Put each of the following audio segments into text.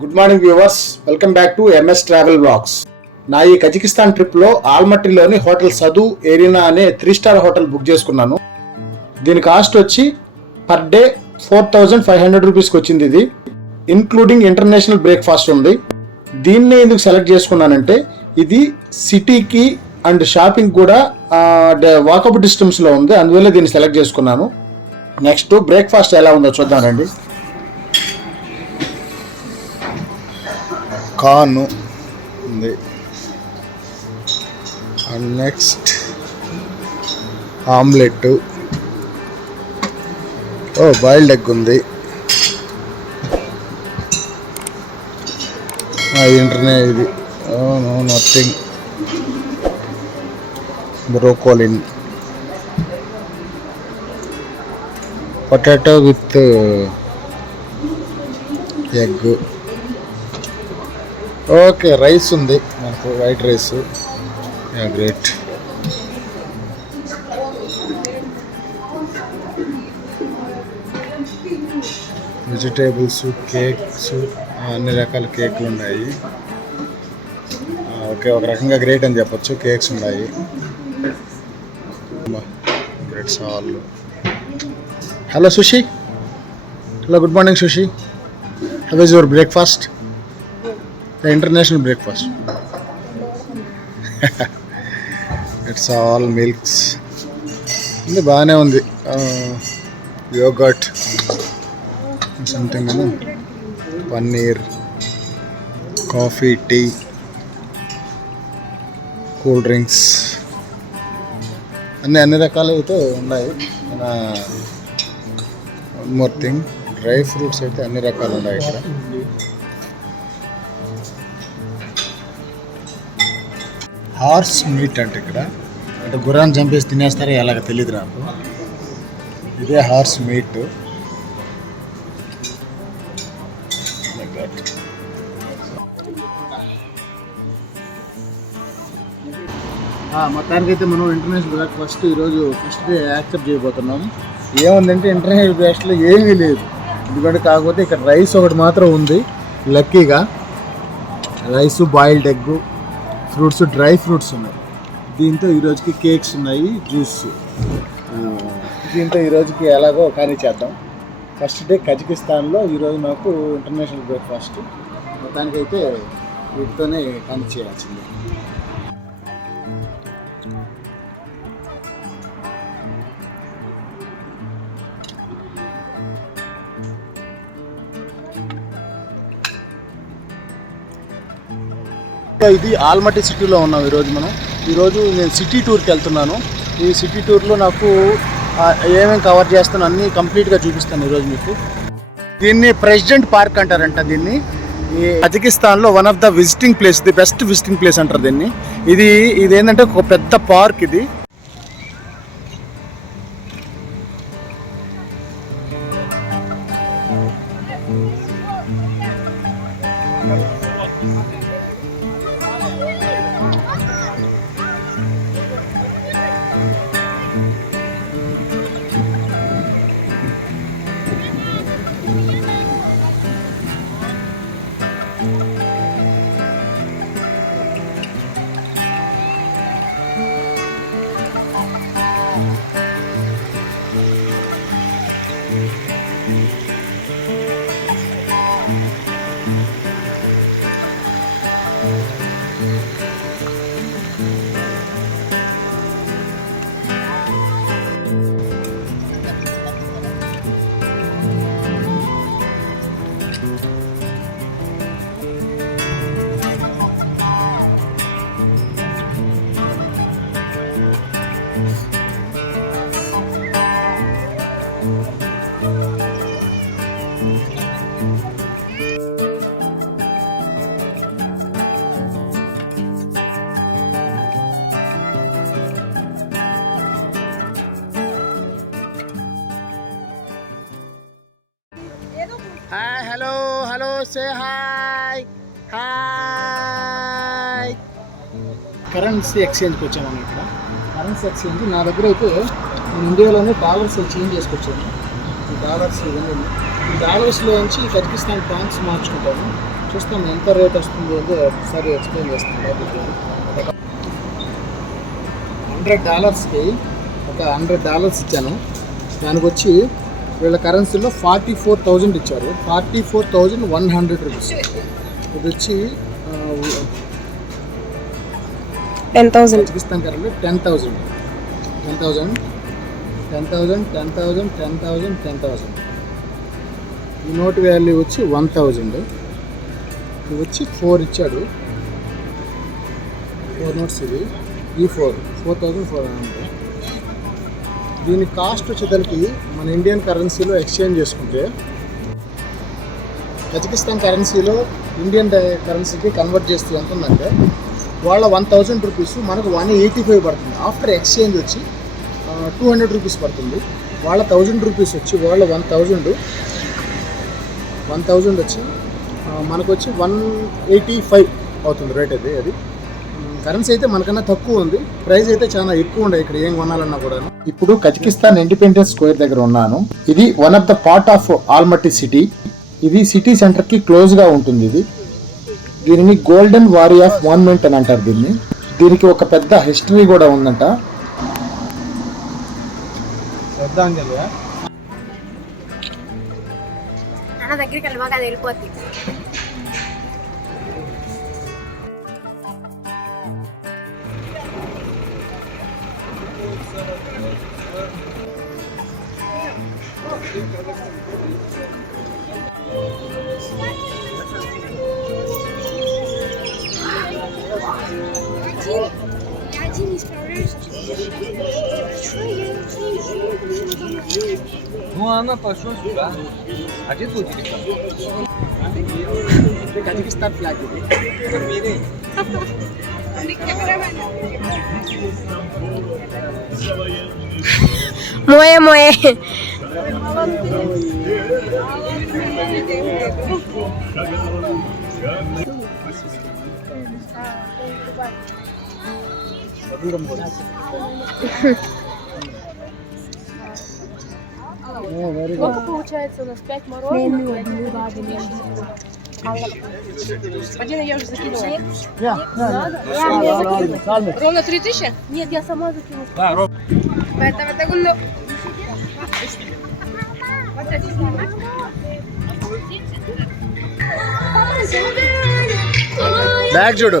Good morning viewers, welcome back to M S travel blogs. నా ఈ Kazakhstan ట్రిప్లో ఆల్మట్టిలోని hotel సదు arena అనే 3 స్టార్ హోటల్ బుక్ చేసుకున్నాను. దీని కాస్ట్ వచ్చి పర్ డే 4500 రూపీస్కి వచ్చింది. ఇది ఇన్క్లూడింగ్ ఇంటర్నేషనల్ బ్రేక్ఫాస్ట్ ఉంది. దీన్నే ఎందుకు సెలెక్ట్ చేసుకున్నానంటే ఇది సిటీకి అండ్ షాపింగ్ కూడా వాకబుల్ డిస్టెన్స్లో ఉంది, అందువల్ల దీన్ని సెలెక్ట్ చేసుకున్నాను. నెక్స్ట్ బ్రేక్ఫాస్ట్ ఎలా ఉందో చూద్దామండి. కార్న్ ఉంది, and next omelette, boiled egg ఉంది, ఇది నథింగ్, బ్రోకోలిన్, potato with egg. Okay, rice ఉంది మనకు, white rice, great. Vegetables, cakes, అన్ని రకాల కేక్లు ఉన్నాయి. ఓకే, ఒక రకంగా గ్రేట్ అని చెప్పొచ్చు. కేక్స్ ఉన్నాయి, గ్రేట్ సాల్. Hello Sushi, hello, good morning Sushi. How is your breakfast? The international breakfast. It's all milks. ఇది బాగానే ఉంది. Yogurt something, paneer, coffee, tea, cool drinks, అన్ని రకాలు అయితే ఉన్నాయి. One more thing, dry fruits అయితే అన్ని రకాలు ఉన్నాయి ఇక్కడ. హార్స్ మీట్ అంటే ఇక్కడ అంటే గుర్రాన్ని చంపేసి తినేస్తారో ఎలాగ తెలియదు నాకు. ఇదే హార్స్ మీట్. మొత్తానికైతే మనం ఇంటర్నేషనల్ బ్రేక్ఫాస్ట్ ఈరోజు ఫస్ట్ డే యాక్సెప్ట్ చేయబోతున్నాం. ఏముందంటే ఇంటర్నేషనల్ బ్రేక్ఫాస్ట్లో ఏమీ లేదు, ఎందుకంటే కాకపోతే ఇక్కడ రైస్ ఒకటి మాత్రం ఉంది. లక్కీగా rice, boiled egg, fruits, dry fruits ఉన్నాయి. దీంతో ఈరోజుకి కేక్స్ ఉన్నాయి, జ్యూస్. దీంతో ఈరోజుకి ఎలాగో కానీ చేద్దాం. ఫస్ట్ డే కజకిస్తాన్లో ఈరోజు నాకు ఇంటర్నేషనల్ బ్రేక్ఫాస్ట్. మొత్తానికైతే వీటితోనే కానీ చేయాల్సింది. ఇది ఆల్మట్టి సిటీలో ఉన్నాం ఈరోజు నేను సిటీ టూర్కి వెళ్తున్నాను. ఈ సిటీ టూర్లో నాకు ఏమేమి కవర్ చేస్తాను అన్నీ కంప్లీట్గా చూపిస్తాను ఈరోజు మీకు. దీన్ని ప్రెసిడెంట్ పార్క్ అంటారంట. దీన్ని ఈ కజకిస్తాన్లో one of the visiting place, the best visiting place అంటారు దీన్ని. ఇది ఏంటంటే ఒక పెద్ద పార్క్ ఇది. Hi, hello, say hi. Currency ఎక్స్చేంజ్కి వచ్చాము ఇక్కడ. కరెన్సీ ఎక్స్చేంజ్ నా దగ్గర అయితే నేను ఇండియాలోనే డాలర్స్ చేంజ్ చేసుకొచ్చాను. ఈ డాలర్స్ ఇవన్నీ ఈ డాలర్స్లో నుంచి కజకిస్తాన్ ఫ్రాంక్స్ మార్చుకుంటాను. చూస్తాం ఎంత రేట్ వస్తుంది అంటే ఒకసారి ఎక్స్ప్లెయిన్ చేస్తాను. $100కి ఒక $100 ఇచ్చాను. దానికి వచ్చి వీళ్ళ కరెన్సీలో 44,000 ఇచ్చారు. 44,100 రూపీస్. ఇది వచ్చి 10,000 పాకిస్తాన్ కరెన్సీలో 10,000. ఈ నోట్ వాల్యూ వచ్చి 1,000. ఇది వచ్చి 4 ఇచ్చాడు. 4 నోట్స్ ఇవి. ఈ 4,400. దీని కాస్ట్ వచ్చేసరికి మన ఇండియన్ కరెన్సీలో ఎక్స్చేంజ్ చేసుకుంటే కజకిస్తాన్ కరెన్సీలో ఇండియన్ కరెన్సీకి కన్వర్ట్ చేస్తే ఎంత ఉందంటే వాళ్ళ 1,000 రూపీస్ మనకు 185 పడుతుంది. ఆఫ్టర్ ఎక్స్చేంజ్ వచ్చి 200 రూపీస్ పడుతుంది. వాళ్ళ 1,000 రూపీస్ వచ్చి వాళ్ళ 1,000 వచ్చి మనకు వచ్చి 185 అవుతుంది రేట్ అయితే. అది కరెన్సీ అయితే మనకన్నా తక్కువ ఉంది, ప్రైస్ అయితే చాలా ఎక్కువ ఉండే ఇక్కడ ఏం కొనాలన్నా కూడా. ఇప్పుడు కజకిస్తాన్ ఇండిపెండెన్స్ స్క్వేర్ దగ్గర ఉన్నాను. ఇది one of the part of Almaty city. ఇది సిటీ సెంటర్ కి క్లోజ్ గా ఉంటుంది. దీనిని గోల్డెన్ వారీ ఆఫ్ మాన్యుమెంట్ అని అంటారు. దీనికి ఒక పెద్ద హిస్టరీ కూడా ఉందంట. శ్రద్ధాంజలి దగ్గరికి వెళ్ళిపోతే అది వెళ్ళిపోద్ది. Ну она пошла сюда. А где тут телефон? కజకిస్తాన్ ఫ్లాగ్ ఇది. మోయే మోయే Сколько получается у нас? 5 мороженых? Один я уже закинула. Ровно 3 000? Нет, я сама закинула. Да, Роб. బ్యాగ్ చూడు.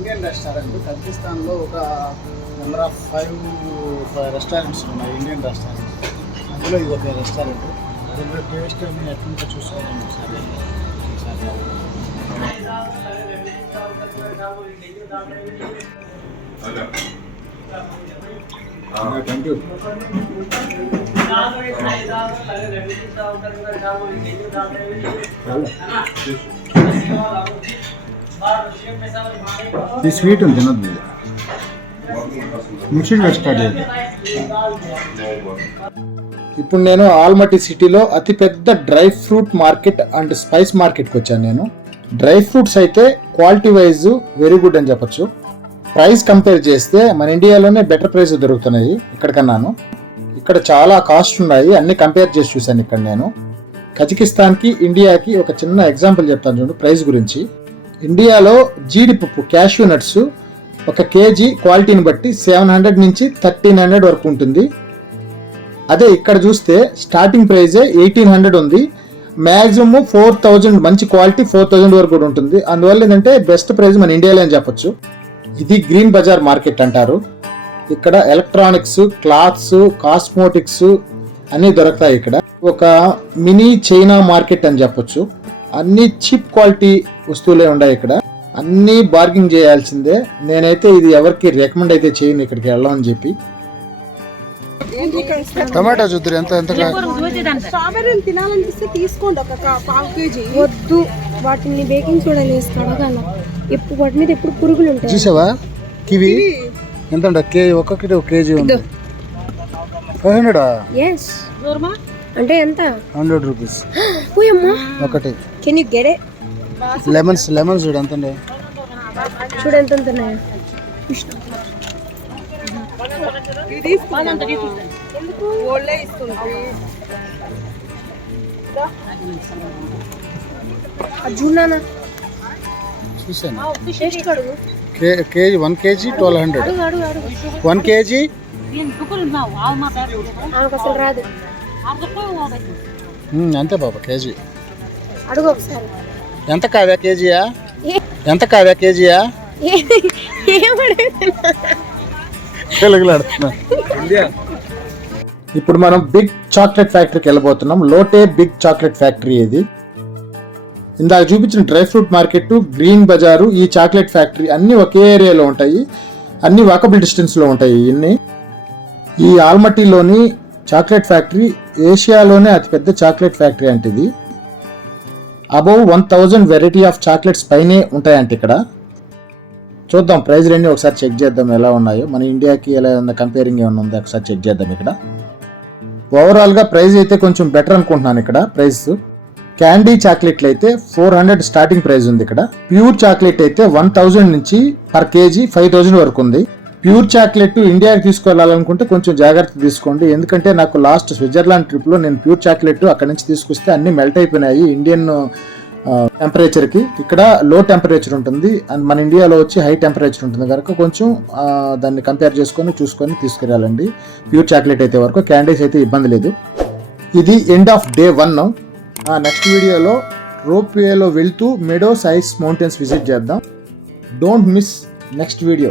ఇండియన్ రెస్టారెంట్ కజకిస్తాన్లో ఒక నెంబర్ ఆఫ్ 5 రెస్టారెంట్స్ ఉన్నాయి, ఇండియన్ రెస్టారెంట్స్. అందులో ఇది ఒక రెస్టారెంట్. దీంట్లో టేస్ట్ నేను ఎట్లుంటో చూసుకోవాలి ఒకసారి. Thank you. ఈ స్వీట్ ఉంది తినద్దు, మిక్స్డ్ వెజిటేబుల్. ఇప్పుడు నేను ఆల్మటీ సిటీలో అతిపెద్ద dry fruit market and spice మార్కెట్కి వచ్చాను. నేను డ్రై ఫ్రూట్స్ అయితే క్వాలిటీ వైజ్ వెరీ గుడ్ అని చెప్పొచ్చు. ప్రైస్ కంపేర్ చేస్తే మన ఇండియాలోనే బెటర్ ప్రైస్ దొరుకుతున్నాయి ఇక్కడ కన్నాను. ఇక్కడ చాలా కాస్ట్ ఉన్నాయి, అన్ని కంపేర్ చేసి చూశాను ఇక్కడ నేను. కజకిస్తాన్కి ఇండియాకి ఒక చిన్న ఎగ్జాంపుల్ చెప్తాను చూడండి ప్రైస్ గురించి. ఇండియాలో జీడిపప్పు క్యాష్యూ నట్స్ ఒక కేజీ క్వాలిటీని బట్టి 700 నుంచి 1300 వరకు ఉంటుంది. అదే ఇక్కడ చూస్తే స్టార్టింగ్ ప్రైజే 1800 ఉంది. మ్యాక్సిమం 4000 మంచి క్వాలిటీ 4000 వరకు కూడా ఉంటుంది. అందువల్ల ఏంటంటే బెస్ట్ ప్రైస్ మన ఇండియాలో అని చెప్పొచ్చు. ఇది గ్రీన్ బజార్ మార్కెట్ అంటారు. ఇక్కడ ఎలక్ట్రానిక్స్, క్లాత్స్, కాస్మోటిక్స్ అన్నీ దొరుకుతాయి. ఇక్కడ ఒక మినీ చైనా మార్కెట్ అని చెప్పొచ్చు. అన్ని చీప్ క్వాలిటీ వస్తువులే ఉన్నాయి ఇక్కడ. అన్నీ బార్గింగ్ చేయాల్సిందే. నేనైతే ఇది ఎవరికి రికమెండ్ అయితే చేయను ఇక్కడికి వెళ్ళామని చెప్పి. టమాటా చూద్దరు ఎంత ఎంత స్ట్రాబెర్రీలు తినాలనిపిస్తే తీసుకోండి, ఒక 1/2 kg. వద్దు, వాటిని బేకింగ్ సోడా వేసి కడగాల. ఎప్పుడు వాటి మీద ఎప్పుడు పురుగులు ఉంటాయి. చూసావా కివి ఎంత ఒక్కొక్కటి 1 kg ఉంది. 500 ఎస్ అంటే ఎంత? 100 రూపీస్ ఓయమ్మా ఒకటి. Can you get it? Lemons చూడు ఎంత ఉన్నాయి. చూడు ఎంత ఉంటున్నాయో. చూడానా చూసాను. KG 1 kg 1200. 1 kg అసలు రాదు. అంతే బాబా కేజీ. అడుగు ఒకసారి. ఎంత కావ్యా కేజీయా? ఎంత కావ్యా కేజీయా? ఇప్పుడు మనం బిగ్ చాక్లెట్ ఫ్యాక్టరీకి వెళ్ళబోతున్నాం. లోటే బిగ్ చాక్లెట్ ఫ్యాక్టరీ ఇది. ఇందాక చూపించిన డ్రై ఫ్రూట్ మార్కెట్, గ్రీన్ బజారు, ఈ చాక్లెట్ ఫ్యాక్టరీ అన్నీ ఒకే ఏరియాలో ఉంటాయి. అన్నీ వాకబుల్ డిస్టెన్స్లో ఉంటాయి. ఇన్ని ఈ ఆల్మట్టిలోని చాక్లెట్ ఫ్యాక్టరీ ఏషియాలోనే అతిపెద్ద చాక్లెట్ ఫ్యాక్టరీ అంటే ఇది. అబౌవ్ 1000 వెరైటీ ఆఫ్ చాక్లెట్స్ పైనే ఉంటాయంట ఇక్కడ. చూద్దాం ప్రైస్ రేంజ్ ఒకసారి చెక్ చేద్దాం ఎలా ఉన్నాయో. మన ఇండియాకి ఎలా ఉందో కంపేరింగ్ ఏమైనా ఉందో ఒకసారి చెక్ చేద్దాం. ఇక్కడ ఓవరాల్గా ప్రైస్ అయితే కొంచెం బెటర్ అనుకుంటున్నాను. ఇక్కడ ప్రైస్ క్యాండీ చాక్లెట్లు అయితే 400 స్టార్టింగ్ ప్రైస్ ఉంది. ఇక్కడ ప్యూర్ చాక్లెట్ అయితే 1000 నుంచి పర్ కేజీ 5000 వరకు ఉంది. ప్యూర్ చాక్లెట్ ఇండియాకి తీసుకెళ్ళాలనుకుంటే కొంచెం జాగ్రత్త తీసుకోండి. ఎందుకంటే నాకు లాస్ట్ స్విట్జర్లాండ్ ట్రిప్లో నేను ప్యూర్ చాక్లెట్ అక్కడ నుంచి తీసుకొస్తే అన్నీ మెల్ట్ అయిపోయినాయి ఇండియన్ టెంపరేచర్కి. ఇక్కడ లో టెంపరేచర్ ఉంటుంది అండ్ మన ఇండియాలో వచ్చి హై టెంపరేచర్ ఉంటుంది కనుక కొంచెం దాన్ని కంపేర్ చేసుకొని చూసుకొని తీసుకురాలండి. ప్యూర్ చాక్లెట్ అయితే వరకు, క్యాండీస్ అయితే ఇబ్బంది లేదు. ఇది ఎండ్ ఆఫ్ డే 1. నెక్స్ట్ వీడియోలో రోప్ వేలో వెళ్తూ మెడోస్ ఐస్ మౌంటైన్స్ విజిట్ చేద్దాం. Don't miss next video.